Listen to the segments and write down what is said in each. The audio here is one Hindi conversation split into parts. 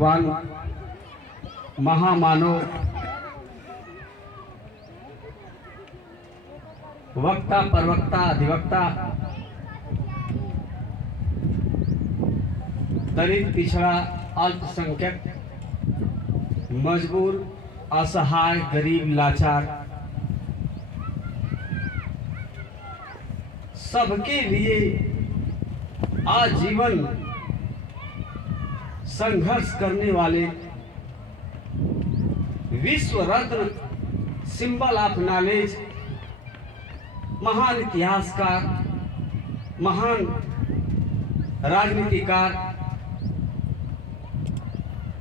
विद्वान, महामानव, वक्ता, प्रवक्ता, अधिवक्ता, दलित, पिछड़ा, अल्पसंख्यक, मजबूर, असहाय, गरीब, लाचार, सबके लिए आजीवन संघर्ष करने वाले विश्व रत्न, सिंबल ऑफ नॉलेज, महान इतिहासकार, महान राजनीतिकार,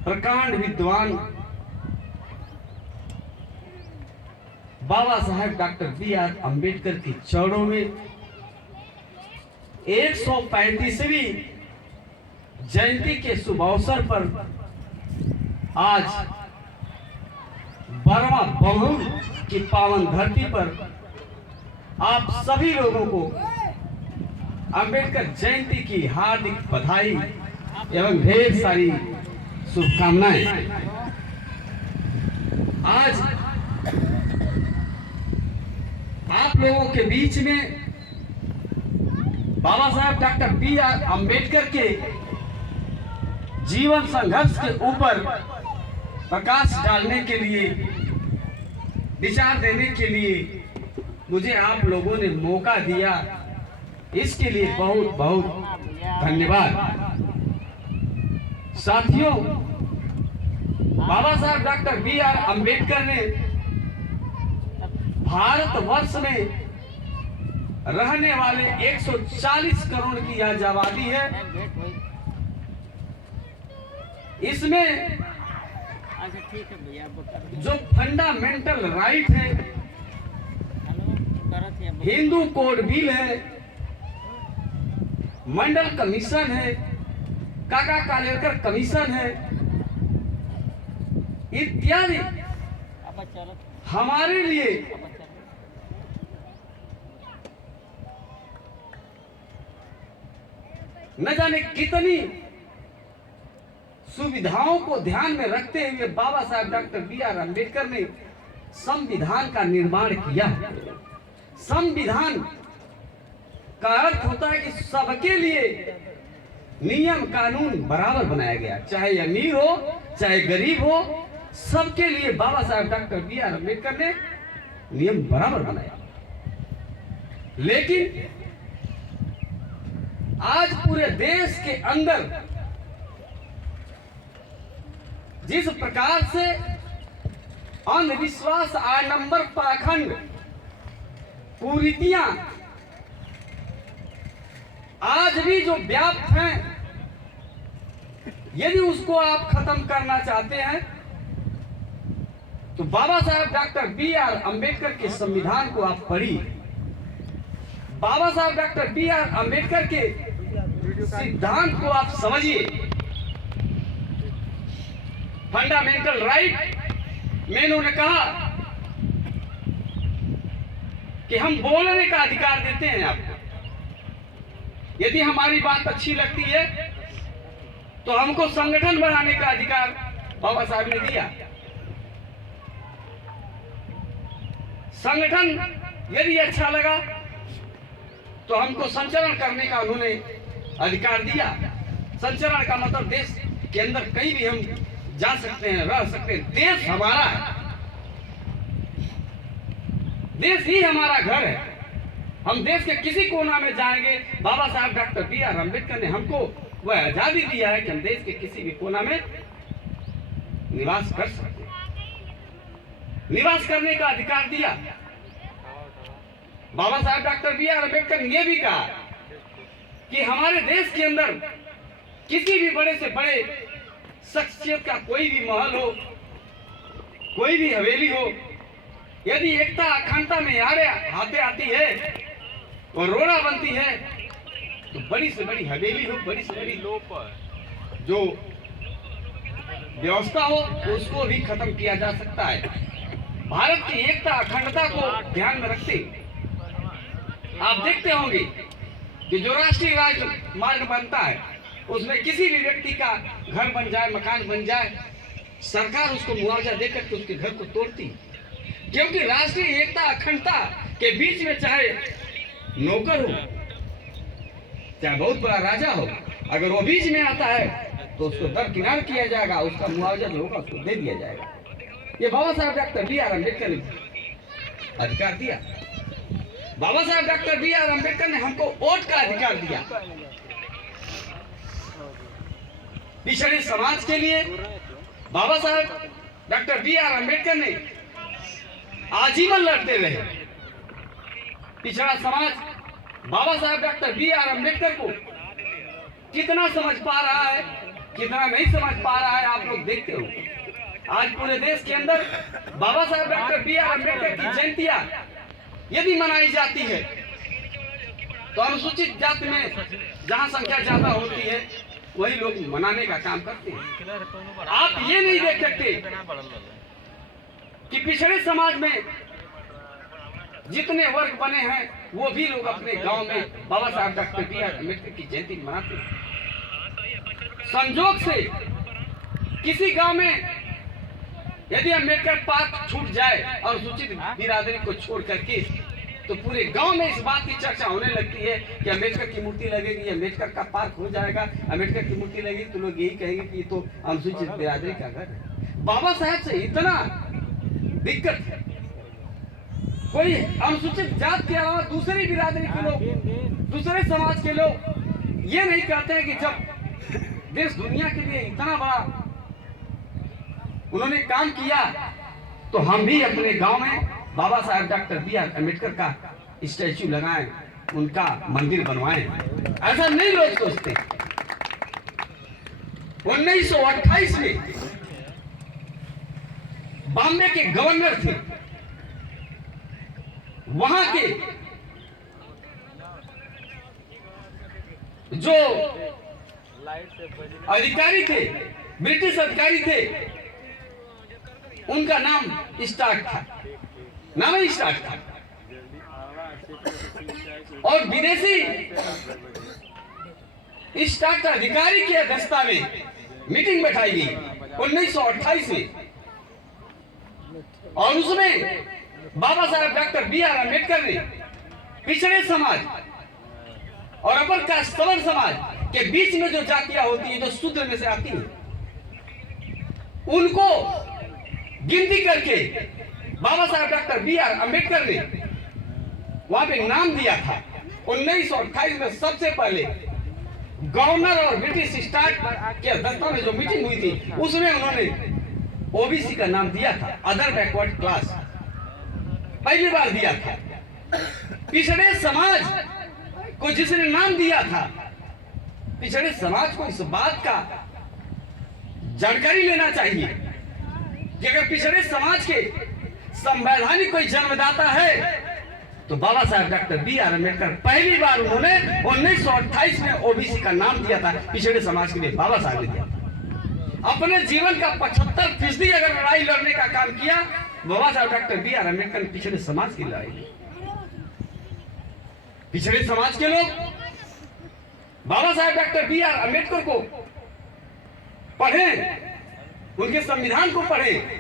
प्रकांड विद्वान बाबा साहेब डॉक्टर बी.आर. अम्बेडकर की चरणों में 135वीं जयंती के शुभ अवसर पर आज 12वां बहुल की पावन धरती पर आप सभी लोगों को अंबेडकर जयंती की हार्दिक बधाई एवं ढेर सारी शुभकामनाएं। आज आप लोगों के बीच में बाबा साहेब डॉक्टर बी.आर. अम्बेडकर के जीवन संघर्ष के ऊपर प्रकाश डालने के लिए, विचार देने के लिए मुझे आप लोगों ने मौका दिया, इसके लिए बहुत बहुत धन्यवाद। साथियों, बाबा साहेब डॉक्टर बी.आर. अम्बेडकर ने भारतवर्ष में रहने वाले 140 करोड़ की आज आबादी है। इसमें जो फंडामेंटल राइट है, हिंदू कोड बिल है, मंडल कमीशन है, काका कालेकर कमीशन है, इत्यादि हमारे लिए न जाने कितनी सुविधाओं को ध्यान में रखते हुए बाबा साहेब डॉक्टर बी.आर. अम्बेडकर ने संविधान का निर्माण किया। संविधान का अर्थ होता है कि सबके लिए नियम कानून बराबर बनाया गया, चाहे अमीर हो चाहे गरीब हो, सबके लिए बाबा साहेब डॉक्टर बी.आर. अम्बेडकर ने नियम बराबर बनाया। लेकिन आज पूरे देश के अंदर जिस प्रकार से अंधविश्वास, आडंबर, पाखंड, कुरीतियां आज भी जो व्याप्त हैं, यदि उसको आप खत्म करना चाहते हैं तो बाबा साहेब डॉक्टर बी.आर. अम्बेडकर के संविधान को आप पढ़िए। Baba Saheb doctor B R. अम्बेडकर के सिद्धांत को आप समझिए। फंडामेंटल राइट में इन्होंने कहा कि हम बोलने का अधिकार देते हैं आपको, यदि हमारी बात अच्छी लगती है तो हमको संगठन बनाने का अधिकार बाबा साहब ने दिया। संगठन यदि अच्छा लगा तो हमको संचरण करने का उन्होंने अधिकार दिया। संचरण का मतलब देश के अंदर कहीं भी हम जा सकते हैं, रह सकते हैं। देश हमारा है, देश ही हमारा घर है। हम देश के किसी कोना में जाएंगे, बाबा साहब डॉक्टर बी.आर. अम्बेडकर ने हमको वह आजादी दिया है कि हम देश के किसी भी कोना में निवास कर सकते हैं, निवास करने का अधिकार दिया। बाबा साहब डॉक्टर बी.आर. अम्बेडकर ने यह भी कहा कि हमारे देश के अंदर किसी भी बड़े से बड़े शख्सियत का कोई भी महल हो, कोई भी हवेली हो, यदि एकता अखंडता में हाथे आती है और रोड़ा बनती है तो बड़ी से बड़ी हवेली हो, बड़ी से बड़ी जो व्यवस्था हो, उसको भी खत्म किया जा सकता है। भारत की एकता अखंडता को ध्यान में रखते आप देखते होंगे कि जो राष्ट्रीय राजमार्ग बनता है उसमें किसी भी व्यक्ति का घर बन जाए, मकान बन जाए, सरकार उसको मुआवजा देकर के उसके घर को तोड़ती, क्योंकि राष्ट्रीय एकता अखंडता के बीच में चाहे नौकर हो, चाहे बहुत बड़ा राजा हो, अगर वो बीच में आता है तो उसको दरकिनार किया जाएगा, उसका मुआवजा जो होगा उसको दे दिया जाएगा। ये बाबा साहब डॉक्टर बी.आर. अम्बेडकर ने अधिकार दिया। बाबा साहब डॉक्टर बी.आर. अम्बेडकर ने हमको वोट का अधिकार दिया। पिछड़े समाज के लिए बाबा साहब डॉक्टर बी.आर. अम्बेडकर ने आजीवन लड़ते रहे। पिछड़ा समाज बाबा साहब डॉक्टर बी.आर. अम्बेडकर को कितना समझ पा रहा है, कितना नहीं समझ पा रहा है, आप लोग देखते हो। आज पूरे देश के अंदर बाबा साहब डॉक्टर बी.आर. अम्बेडकर की जयंतियां यदि मनाई जाती है तो अनुसूचित जाति में जहां संख्या ज्यादा होती है वही लोग मनाने का काम करते हैं। आप ये नहीं देख सकते कि पिछड़े समाज में जितने वर्ग बने हैं वो भी लोग अपने गांव में बाबा साहब डॉक्टर बी.आर. अम्बेडकर की जयंती मनाते हैं। संजोग से किसी गांव में यदि अम्बेडकर पार्क छूट जाए और अनुसूचित बिरादरी को छोड़ करके, तो पूरे गांव में इस बात की चर्चा होने लगती है कि अम्बेडकर की मूर्ति लगेगी, अम्बेडकर का पार्क हो जाएगा, अम्बेडकर की मूर्ति लगेगी, तो लोग यही कहेंगे कि तो अनुसूचित बिरादरी का घर है। बाबा साहब से इतना दिक्कत है, कोई अनुसूचित जात के अलावा दूसरी बिरादरी के लोग, दूसरे समाज के लोग ये नहीं कहते हैं कि जब देश दुनिया के लिए इतना बड़ा उन्होंने काम किया तो हम भी अपने गांव में बाबा साहब डॉक्टर बी.आर. अम्बेडकर का स्टैचू लगाएं, उनका मंदिर बनवाएं। ऐसा नहीं लोग सोचते। 1928 में बॉम्बे के गवर्नर थे, वहां के जो अधिकारी थे, ब्रिटिश अधिकारी थे, उनका नाम स्टार्क था, नाम ही स्टार्क था। और विदेशी स्टार्क अधिकारी की अध्यक्षता में मीटिंग बैठाई गई 1928 में, और उसमें बाबा साहब डॉक्टर बी.आर. अम्बेडकर ने पिछड़े समाज और अपर कास्ट सवर्ण समाज के बीच में जो जातियां होती है, जो शूद्र में से आती है, उनको गिनती करके बाबा साहब डॉक्टर बी.आर. अम्बेडकर ने वहां पे नाम दिया था। 1928 में सबसे पहले गवर्नर और ब्रिटिश स्टार्क के अध्यक्षता में जो मीटिंग हुई थी, उसमें उन्होंने ओबीसी का नाम दिया था, अदर बैकवर्ड क्लास, पहली बार दिया था। पिछड़े समाज को जिसने नाम दिया था, पिछड़े समाज को इस बात का जानकारी लेना चाहिए कि अगर पिछड़े समाज के संवैधानिक कोई जन्मदाता है तो बाबा साहब डॉक्टर बी.आर. अम्बेडकर पहली बार उन्होंने 1928 में ओबीसी का नाम दिया था, पिछड़े समाज के लिए बाबा साहब ने दिया था। अपने जीवन का 75% अगर लड़ाई लड़ने का काम किया, बाबा साहब डॉक्टर बी.आर. अम्बेडकर ने पिछड़े समाज की लड़ाई लड़ी। पिछड़े समाज के लोग बाबा साहब डॉक्टर बी.आर. अम्बेडकर को पढ़ें, उनके संविधान को पढ़ें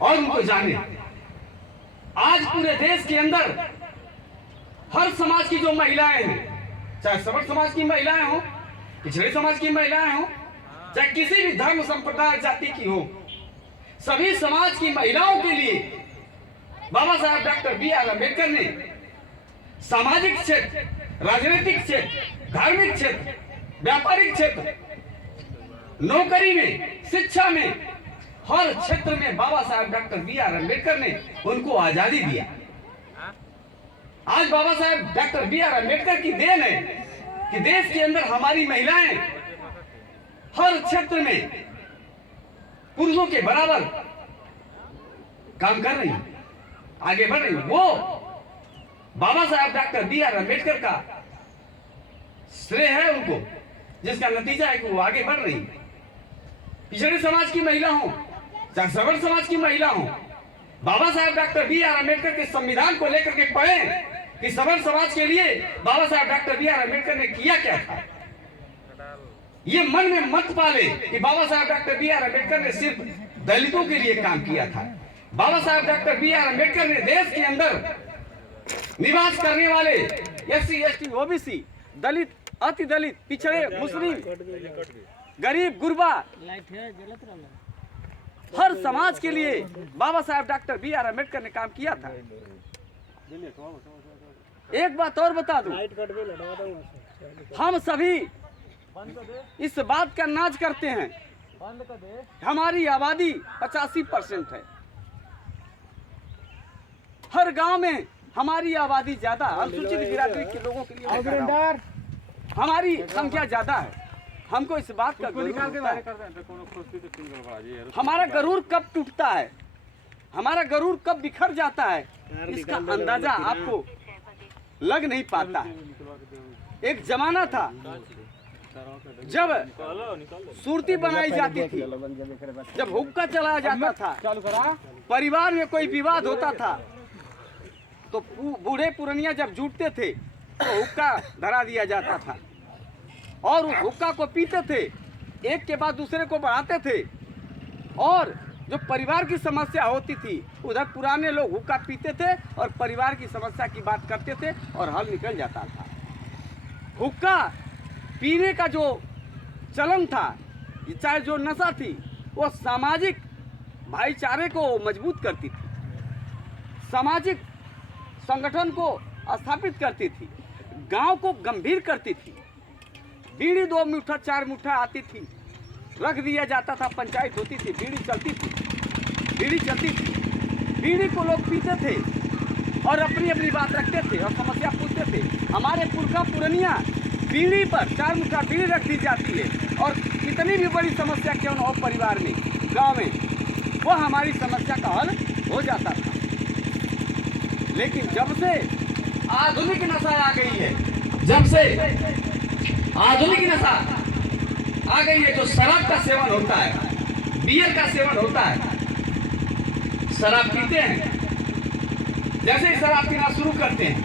और उनको जाने। आज पूरे देश के अंदर हर समाज की जो महिलाएं हैं, चाहे सवर्ण समाज की महिलाएं हो, पिछड़े समाज की महिलाएं हो, चाहे किसी भी धर्म संप्रदाय जाति की हो, सभी समाज की महिलाओं के लिए बाबा साहब डॉक्टर बी.आर. अम्बेडकर ने सामाजिक क्षेत्र, राजनीतिक क्षेत्र, धार्मिक क्षेत्र, व्यापारिक क्षेत्र, नौकरी में, शिक्षा में, हर क्षेत्र में बाबा साहब डॉक्टर बी.आर. अम्बेडकर ने उनको आजादी दिया। आज बाबा साहब डॉक्टर बी.आर. अम्बेडकर की देन है कि देश के अंदर हमारी महिलाएं हर क्षेत्र में पुरुषों के बराबर काम कर रही, आगे बढ़ रही। वो बाबा साहब डॉक्टर बी.आर. अम्बेडकर का श्रेय है उनको, जिसका नतीजा है कि वो आगे बढ़ रही। पिछड़े समाज की महिला हो, चाहे सवर्ण समाज की महिला हो, बाबा साहब डॉक्टर बी.आर. अम्बेडकर के संविधान को लेकर के पढ़ें कि सवर्ण समाज के लिए बाबा साहब डॉक्टर बी.आर. अम्बेडकर ने किया क्या था। ये मन में मत पाले कि बाबा साहब डॉक्टर बी आर अम्बेडकर ने सिर्फ दलितों के लिए काम किया था। बाबा साहब डॉक्टर बी आर अम्बेडकर ने देश के अंदर निवास करने वाले SC ST OBC दलित, अति दलित, पिछड़े, मुस्लिम, गरीब, गुरबा, हर समाज के लिए बाबा साहब डॉक्टर बी आर अम्बेडकर ने काम किया था। एक बात और बता दूं, हम सभी इस बात का नाज करते हैं, हमारी आबादी 85% है। हर गांव में हमारी आबादी ज्यादा, अनुसूचित बिरादरी के लोगों के लिए हमारी संख्या ज्यादा है। हमको इस बात का हमारा गरूर कब टूटता है, हमारा गरूर कब बिखर जाता है, इसका अंदाजा आपको लग नहीं पाता है। एक जमाना था जब सूरती बनाई जाती थी, जब हुक्का चलाया जाता था, परिवार में कोई विवाद होता था तो बूढ़े पुरनिया जब जुटते थे तो हुक्का धरा दिया जाता था और उस हुक्का को पीते थे, एक के बाद दूसरे को बढ़ाते थे। और जो परिवार की समस्या होती थी उधर पुराने लोग हुक्का पीते थे और परिवार की समस्या की बात करते थे और हल निकल जाता था। हुक्का पीने का जो चलन था, चाहे जो नशा थी, वो सामाजिक भाईचारे को मजबूत करती थी, सामाजिक संगठन को स्थापित करती थी, गांव को गंभीर करती थी। बीड़ी 2 मुठ्ठा 4 मुठ्ठा आती थी, रख दिया जाता था, पंचायत होती थी, बीड़ी चलती थी, बीड़ी चलती थी। बीड़ी को लोग पीते थे और अपनी अपनी बात रखते थे और समस्या पूछते थे। हमारे पुरखा पुरनिया बीड़ी पर 4 मुठ्ठा बीड़ी रख दी जाती है और कितनी भी बड़ी समस्या क्यों न हो परिवार में, गांव में, वो हमारी समस्या का हल हो जाता था। लेकिन जब से आधुनिक नशा आ गई है, जब से आधुनिक नशा आ गई है, जो शराब का सेवन होता है, बियर का सेवन होता है, शराब पीते हैं, जैसे ही शराब पीना शुरू करते हैं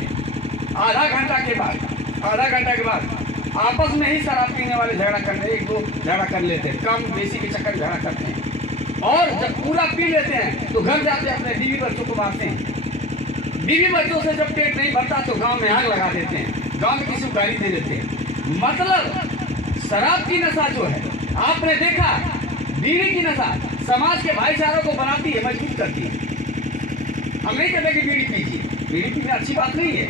आधा घंटा के बाद आपस में ही शराब पीने वाले झगड़ा करते, 1-2 झगड़ा कर लेते हैं, कम बेसी के चक्कर झगड़ा करते हैं। और जब पूरा पी लेते हैं तो घर जाते अपने बीवी बच्चों को मारते हैं। बीवी बच्चों से जब पेट नहीं भरता तो गांव में आग लगा देते हैं, गांव में किसी को गाली दे देते हैं। मतलब शराब की नशा जो है, आपने देखा बीड़ी की नशा समाज के भाईचारों को बनाती है, मजबूत करती है। हम नहीं कहते कि बीड़ी पीजिए, बीड़ी पीना अच्छी बात नहीं है,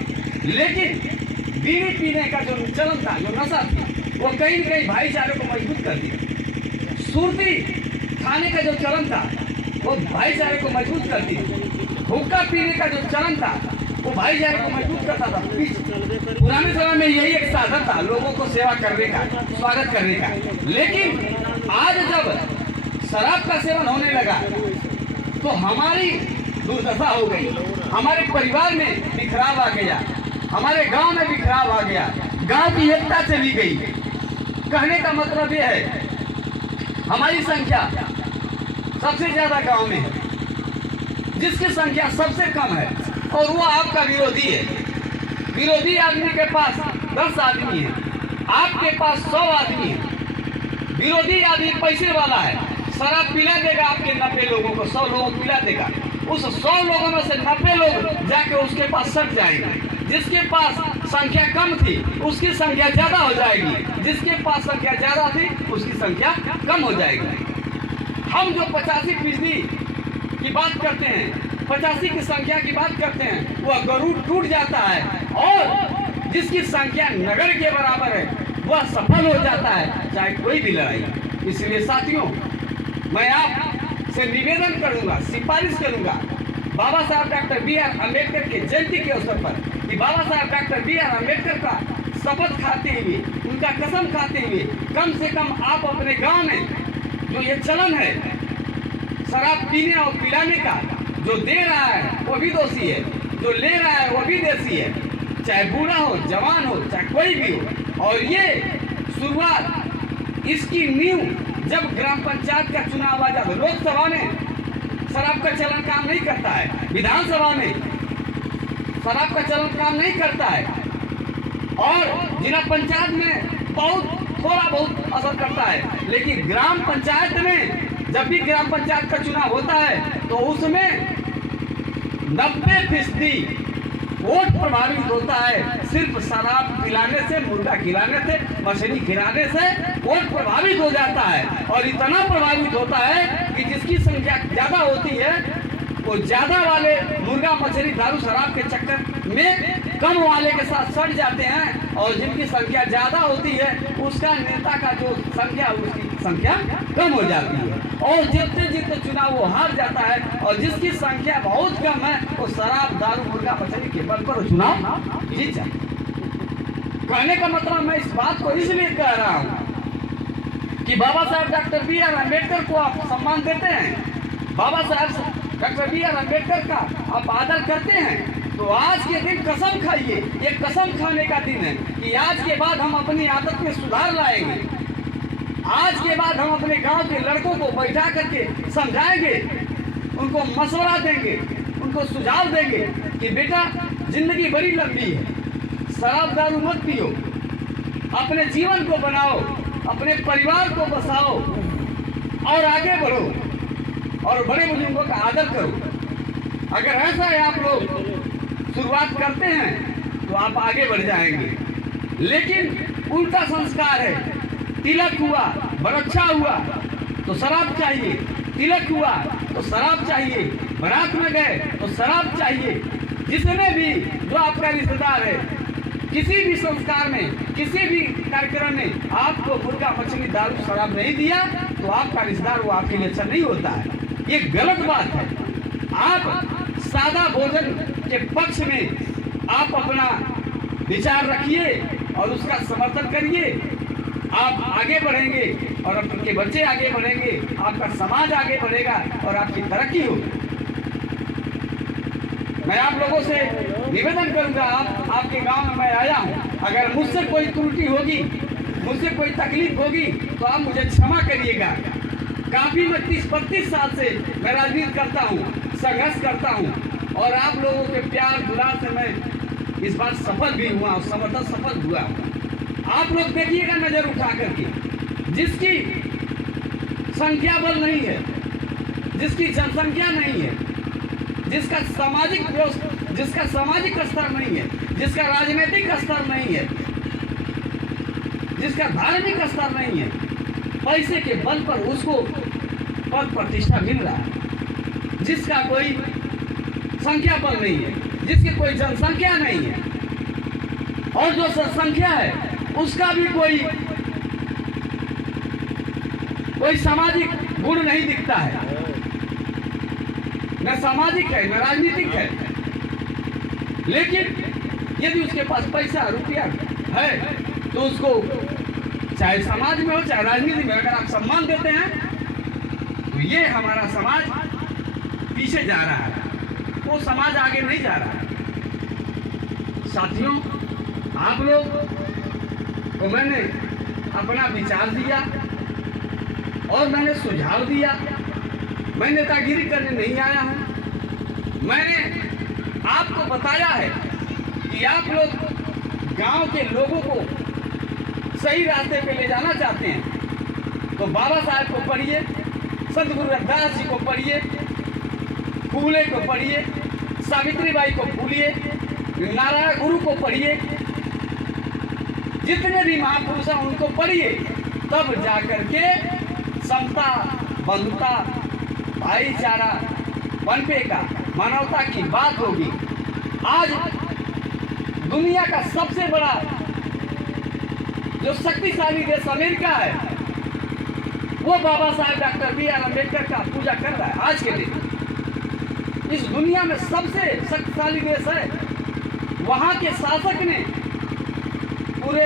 लेकिन बीड़ी पीने का जो चलन था, जो नशा थी, वो कहीं न कहीं भाईचारे को मजबूत करती है। सुरती खाने का जो चलन था वो भाईचारे को मजबूत करती है। हुक्का पीने का जो चलन था वो भाईचारे को मजबूत करता था। पुराने समय में यही एक साधन था लोगों को सेवा करने का, स्वागत करने का। लेकिन आज जब शराब का सेवन होने लगा तो हमारी दुर्दशा हो गई, हमारे परिवार में बिखराव आ गया, हमारे गांव में बिखराव आ गया, गांव की एकता चली गई। कहने का मतलब यह है हमारी संख्या सबसे ज्यादा गांव में है, जिसकी संख्या सबसे कम है और वो आपका विरोधी है। विरोधी आदमी के पास 10 आदमी है, आपके पास 100 आदमी है। विरोधी आदमी पैसे वाला है, शराब पिला देगा आपके 90 लोगों को, 100 लोगों को पिला देगा। उस 100 लोगों में से 90 लोग जाके उसके पास सट जाएंगे। जिसके पास संख्या कम थी उसकी संख्या ज्यादा हो जाएगी, जिसके पास संख्या ज्यादा थी उसकी संख्या कम हो जाएगी। हम जो 85% की बात करते हैं, 85 की संख्या की बात करते हैं, वह गरुड़ टूट जाता है और जिसकी संख्या नगर के बराबर है वह सफल हो जाता है, चाहे कोई भी लड़ाई। इसलिए साथियों, मैं आपसे निवेदन करूंगा, सिफारिश करूंगा बाबा साहब डॉक्टर बी आर अम्बेडकर के जयंती के अवसर पर कि बाबा साहब डॉक्टर बी आर अम्बेडकर का शपथ खाते हुए, उनका कसम खाते हुए, कम से कम आप अपने गांव में जो ये चलन है शराब पीने और पिलाने का, जो दे रहा है वो भी दोषी है, जो ले रहा है वो भी दोषी है, चाहे बूढ़ा हो, जवान हो, चाहे कोई भी हो। और ये शुरुआत, इसकी नींव जब ग्राम पंचायत का चुनाव आ जाता, लोकसभा में शराब का चलन काम नहीं करता है, विधानसभा में शराब का चलन काम नहीं करता है और जिला पंचायत में बहुत थोड़ा बहुत असर करता है, लेकिन ग्राम पंचायत में जब भी ग्राम पंचायत का चुनाव होता है तो उसमें 90% वोट प्रभावित होता है। सिर्फ शराब पिलाने से, मुर्गा खिलाने से, मछली खिलाने से वोट प्रभावित हो जाता है। और इतना प्रभावित होता है कि जिसकी संख्या ज्यादा होती है वो ज्यादा वाले मुर्गा, मछली, दारू, शराब के चक्कर में कम वाले के साथ सट जाते हैं, और जिनकी संख्या ज्यादा होती है उसका नेता का जो संख्या, उसकी संख्या कम हो जाती है, और जितने जितने चुनाव वो हार जाता है, और जिसकी संख्या बहुत कम है वो शराब, दारू, मुर्गा, मछली के बल पर चुनाव जीत जाए। कहने का मतलब मैं इस बात को इसलिए कह रहा हूँ कि बाबा साहब डॉक्टर बी.आर. अम्बेडकर को आप सम्मान देते हैं, बाबा साहब डॉक्टर बी.आर. अम्बेडकर का आप आदर करते हैं, तो आज के दिन कसम खाइए, ये कसम खाने का दिन है कि आज के बाद हम अपनी आदत में सुधार लाएंगे। आज के बाद हम अपने गांव के लड़कों को बैठा करके समझाएंगे, उनको मशवरा देंगे, उनको सुझाव देंगे कि बेटा जिंदगी बड़ी लंबी है, शराब दारू मत पियो, अपने जीवन को बनाओ, अपने परिवार को बसाओ और आगे बढ़ो और बड़े बुजुर्गों का आदर करो। अगर ऐसा है आप लोग शुरुआत करते हैं तो आप आगे बढ़ जाएंगे। लेकिन उल्टा संस्कार है, तिलक हुआ, बरच्छा हुआ तो शराब चाहिए, तिलक हुआ तो शराब चाहिए, बारात में गए तो शराब चाहिए। जिसने भी जो आपका रिश्तेदार है, किसी भी संस्कार में, किसी भी कार्यक्रम में आपको मुर्गा, मछली, दारू, शराब नहीं दिया तो आपका रिश्तेदार वो आपके लिए अच्छा नहीं होता है। ये गलत बात है। आप सादा भोजन के पक्ष में आप अपना विचार रखिए और उसका समर्थन करिए। आप आगे बढ़ेंगे और आपके बच्चे आगे बढ़ेंगे, आपका समाज आगे बढ़ेगा और आपकी तरक्की होगी। मैं आप लोगों से निवेदन करूंगा, आपके गांव में मैं आया हूं, अगर मुझसे कोई त्रुटि होगी, मुझसे कोई तकलीफ होगी तो आप मुझे क्षमा करिएगा। काफी मैं 30-32 साल से मैं राजनीति करता हूं, संघर्ष करता हूं, और आप लोगों के प्यार दुलार से मैं इस बार सफल भी हुआ और समर्थन सफल हुआ। आप लोग देखिएगा नजर उठा करके, जिसकी संख्या बल नहीं है, जिसकी जनसंख्या नहीं है, जिसका सामाजिक स्तर नहीं है, जिसका राजनीतिक स्तर नहीं है, जिसका धार्मिक स्तर नहीं है, पैसे के बल पर उसको पद प्रतिष्ठा मिल रहा है, जिसका कोई संख्या बल नहीं है, जिसकी कोई जनसंख्या नहीं है, और जो संख्या है उसका भी कोई सामाजिक गुण नहीं दिखता है, न सामाजिक है न राजनीतिक है। लेकिन यदि उसके पास पैसा रुपया है तो उसको चाहे समाज में हो चाहे राजनीति में अगर आप सम्मान देते हैं तो ये हमारा समाज पीछे जा रहा है, वो समाज आगे नहीं जा रहा है। साथियों, आप लोग तो मैंने अपना विचार दिया और मैंने सुझाव दिया। मैं नेतागिरी करने नहीं आया हूं। मैंने आपको बताया है कि आप लोग गांव के लोगों को सही रास्ते पे ले जाना चाहते हैं तो बाबा साहब को पढ़िए, संत गुरु रविदास जी को पढ़िए, फूले को पढ़िए, सावित्रीबाई को भूलिए, नारायण गुरु को पढ़िए, जितने भी महापुरुष हैं उनको पढ़िए, तब जाकर के समता, बंधुता, भाईचारा, पनपे का, मानवता की बात होगी। आज दुनिया का सबसे बड़ा जो शक्तिशाली देश अमेरिका है वो बाबा साहब डॉक्टर बी.आर. अम्बेडकर का पूजा कर रहा है। आज के दिन इस दुनिया में सबसे शक्तिशाली देश है, वहां के शासक ने पूरे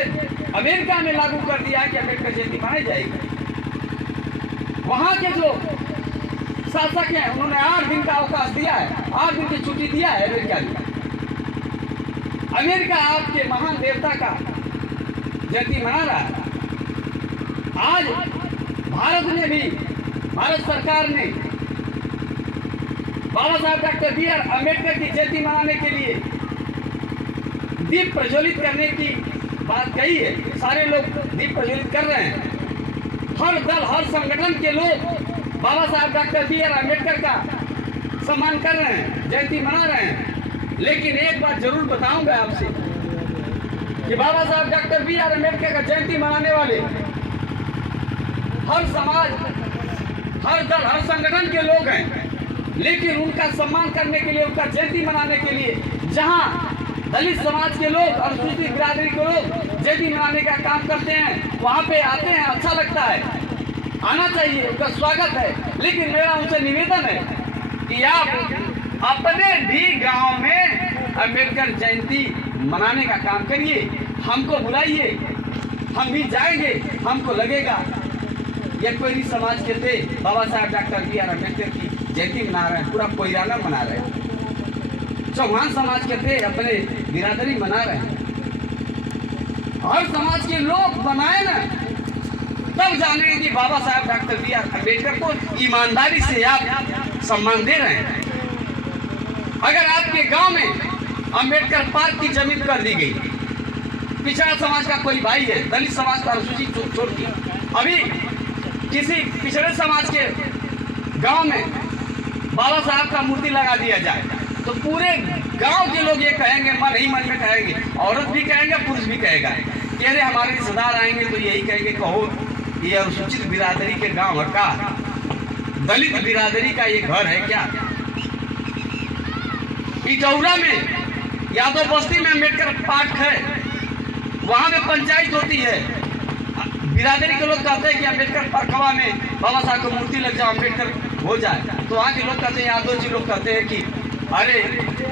अमेरिका में लागू कर दिया है कि अम्बेडकर जयंती मनाई जाएगी। वहां के जो शासक हैं उन्होंने 8 दिन का अवकाश दिया है, 8 दिन की छुट्टी दिया है अमेरिका ने। अमेरिका आपके महान देवता का जयंती मना रहा है। आज भारत ने भी, भारत सरकार ने बाबा साहब डॉक्टर बी.आर. अम्बेडकर की जयंती मनाने के लिए दीप प्रज्वलित करने की बात कही है, सारे लोग दीप प्रज्वलित कर रहे हैं। हर दल हर संगठन के लोग बाबा साहब डॉक्टर बी आर अम्बेडकर का सम्मान कर रहे हैं, जयंती मना रहे हैं। लेकिन एक बात जरूर बताऊंगा आपसे कि बाबा साहब डॉक्टर बी आर अम्बेडकर का जयंती मनाने वाले हर समाज, हर दल, हर संगठन के लोग हैं, लेकिन उनका सम्मान करने के लिए, उनका जयंती मनाने के लिए जहां दलित समाज के लोग, अनुसूचित बिरादरी के लोग जयंती मनाने का काम करते हैं, वहां पे आते हैं, अच्छा लगता है, आना चाहिए, उनका स्वागत है। लेकिन मेरा उनसे निवेदन है कि आप अपने भी गांव में अम्बेडकर जयंती मनाने का काम करिए, हमको बुलाइए, हम भी जाएंगे। हमको लगेगा ये कोई समाज के थे बाबा साहब डॉक्टर बी आर अम्बेडकर की जयंती मना रहे हैं, पूरा कोयराना मना रहे हैं, चौहान समाज के थे अपने बिरादरी मना रहे हैं। हर समाज के लोग बनाए ना, तब जानेंगे कि बाबा साहब डॉक्टर बी आर अम्बेडकर को ईमानदारी से आप सम्मान दे रहे हैं। अगर आपके गांव में अम्बेडकर पार्क की जमीन कर दी गई, पिछड़ा समाज का कोई भाई है, दलित समाज का अनुसूचित छोड़ के अभी किसी पिछड़े समाज के गांव में बाबा साहब का मूर्ति लगा दिया जाए, तो पूरे गांव के लोग ये कहेंगे, मन ही मन में कहेंगे, औरत भी कहेंगे, पुरुष भी कहेगा कि अरे हमारे रिश्तेदार आएंगे तो यही कहेंगे, कहो ये अनुसूचित बिरादरी के गांव है का, दलित बिरादरी का ये घर है क्या। इटौरा में यादव बस्ती में अम्बेडकर पार्क है, वहां में पंचायत होती है, बिरादरी के लोग कहते हैं कि अम्बेडकर पार्कवा में बाबा साहब को मूर्ति लग जाए, अम्बेडकर हो जाए, तो वहाँ के लोग कहते हैं, यादव जी लोग कहते हैं कि अरे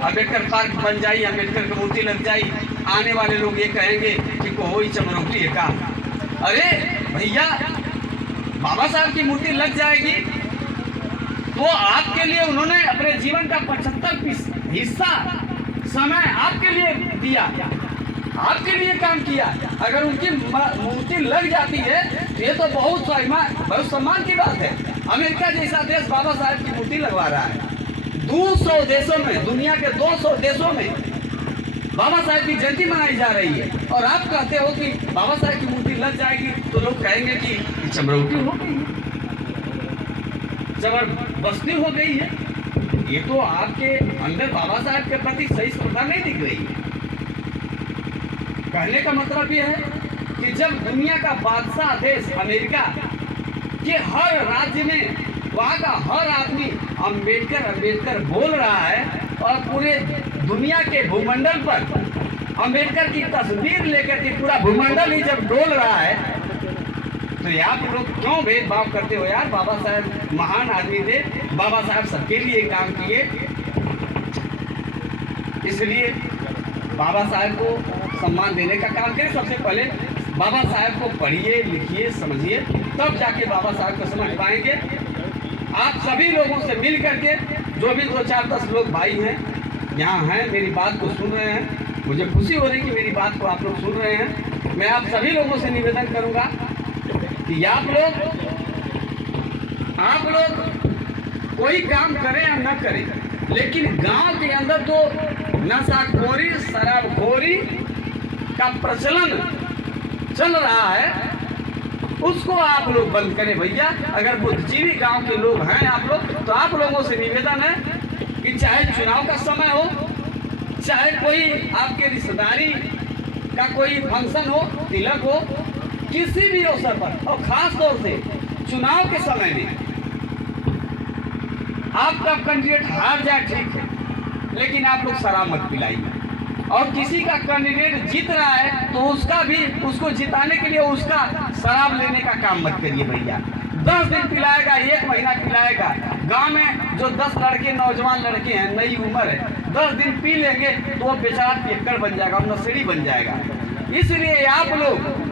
अम्बेडकर पार्क बन जाए, अम्बेडकर की मूर्ति लग जाए, आने वाले लोग ये कहेंगे कि कोई चमरौटी है का। अरे भैया, बाबा साहब की मूर्ति लग जाएगी तो आपके लिए उन्होंने अपने जीवन का 75% हिस्सा समय आपके लिए दिया, आपके लिए काम किया। अगर उनकी मूर्ति लग जाती है तो ये तो बहुत सम्मान की बात है। अमेरिका जैसा देश बाबा साहब की मूर्ति लगवा रहा है, 200 देशों में, दुनिया के 200 देशों में बाबा साहब की जयंती मनाई जा रही है, और आप कहते हो कि बाबा साहब की मूर्ति लग जाएगी तो लोग कहेंगे कि चमरौटी हो गई है, जबरदस्ती हो गई है। ये तो आपके अंदर बाबा साहब के प्रति सही श्रद्धा नहीं दिख रही है। कहने का मतलब यह है कि जब दुनिया का बादशाह देश अमेरिका के हर राज्य में वहाँ का हर आदमी अम्बेडकर अम्बेडकर बोल रहा है, और पूरे दुनिया के भूमंडल पर अम्बेडकर की तस्वीर लेकर के पूरा भूमंडल ही जब डोल रहा है, तो आप लोग क्यों भेदभाव करते हो यार। बाबा साहब महान आदमी थे, बाबा साहब सबके लिए काम किए, इसलिए बाबा साहब को सम्मान देने का काम करें। सबसे पहले बाबा साहब को पढ़िए, लिखिए, समझिए, तब जाके बाबा साहब को समझ पाएंगे। आप सभी लोगों से मिल करके, जो भी 2, 4, 10 लोग भाई हैं यहाँ हैं, मेरी बात को सुन रहे हैं, मुझे खुशी हो रही कि मेरी बात को आप लोग सुन रहे हैं। मैं आप सभी लोगों से निवेदन करूँगा कि आप लोग कोई काम करें या न करें, लेकिन गांव के अंदर तो नशाखोरी, शराबखोरी का प्रचलन चल रहा है, उसको आप लोग बंद करें भैया। अगर बुद्धिजीवी गांव के लोग हैं आप लोग, तो आप लोगों से निवेदन है कि चाहे चुनाव का समय हो, चाहे कोई आपके रिश्तेदारी का कोई फंक्शन हो, तिलक हो, किसी भी अवसर पर, और खास तौर से चुनाव के समय में आपका कैंडिडेट हार जाए ठीक है, लेकिन आप लोग शराब मत पिलाइए। और किसी का कैंडिडेट जीत रहा है तो उसको जिताने के लिए उसका शराब लेने का काम मत करिए भैया। 10 दिन पिलाएगा, 1 महीना पिलाएगा। गांव में जो 10 लड़के, नौजवान लड़के हैं, नई उम्र है, 10 दिन पी लेंगे तो वो बेचारा पियक्कड़ बन जाएगा, नशेड़ी बन जाएगा। इसलिए आप लोग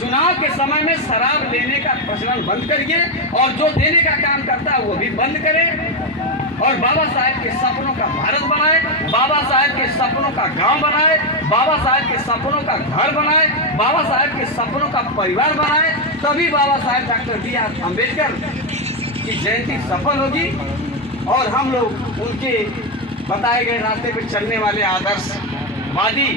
चुनाव के समय में शराब लेने का प्रचलन बंद करिए, और जो देने का काम करता है वो भी बंद करें, और बाबा साहब के सपनों का भारत बनाए, बाबा साहब के सपनों का गांव बनाए, बाबा साहब के सपनों का घर बनाए, बाबा साहब के सपनों का परिवार बनाए। तभी बाबा साहब डॉक्टर बी आर अम्बेडकर की जयंती सफल होगी, और हम लोग उनके बताए गए रास्ते पर चलने वाले आदर्शवादी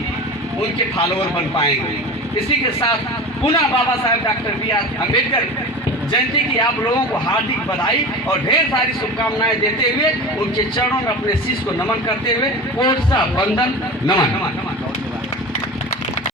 उनके फॉलोअर बन पाएंगे। इसी के साथ पुनः बाबा साहेब डॉक्टर बी.आर. अम्बेडकर जयंती की आप लोगों को हार्दिक बधाई और ढेर सारी शुभकामनाएं देते हुए उनके चरणों में अपने शीश को नमन करते हुए कोट सा वंदन नमन।